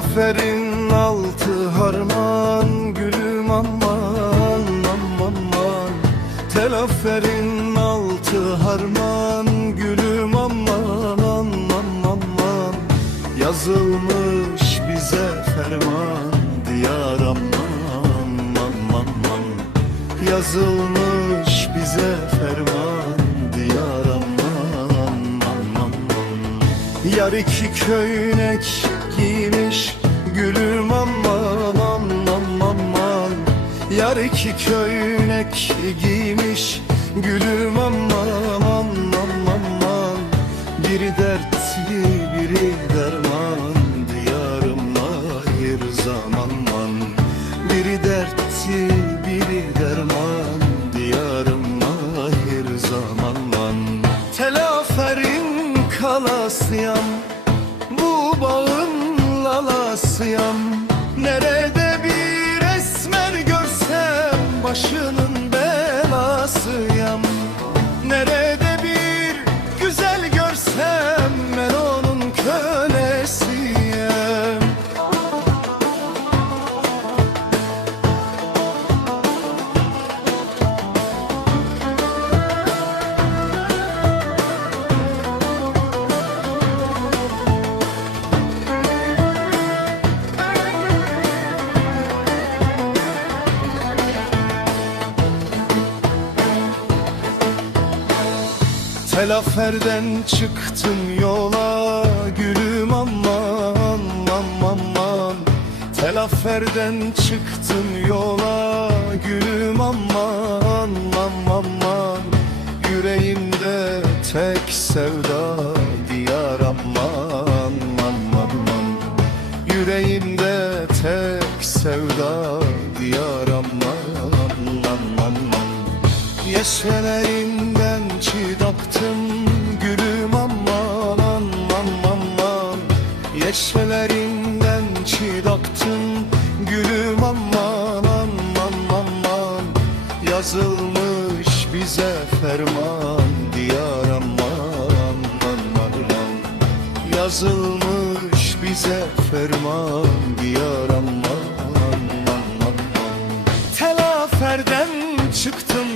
Telaferin altı harman gülüm aman aman aman. Telaferin altı harman gülüm aman aman aman. Yazılmış bize ferman diyar aman aman aman. Yazılmış bize ferman diyar aman aman aman. Yar iki köynek giymiş gülüm aman aman aman. Yar iki köynek giymiş gülüm aman aman aman. Biri dertli biri derman diyarım hayır zamanman. Biri dertli biri derman diyarım hayır zamanman. Telaferin kalasıyam, bu bağın lalasıyam. Nerede bir esmer görsem başının belasıyam. Nerede bir güzel görsem ben onun kölesiyim. Telaferden çıktım yola gülüm aman aman aman. Telaferden çıktım yola gülüm aman aman aman. Yüreğimde tek sevda diyar aman aman aman. Yüreğimde tek sevda diyar aman aman aman. Yeşelerinden çıdaktım gülüm aman aman aman. Yeşelerinden çıdaktım gülüm aman aman aman. Yazılmış bize ferman diyar aman aman aman. Yazılmış bize ferman diyar aman aman aman. Telaferden çıktım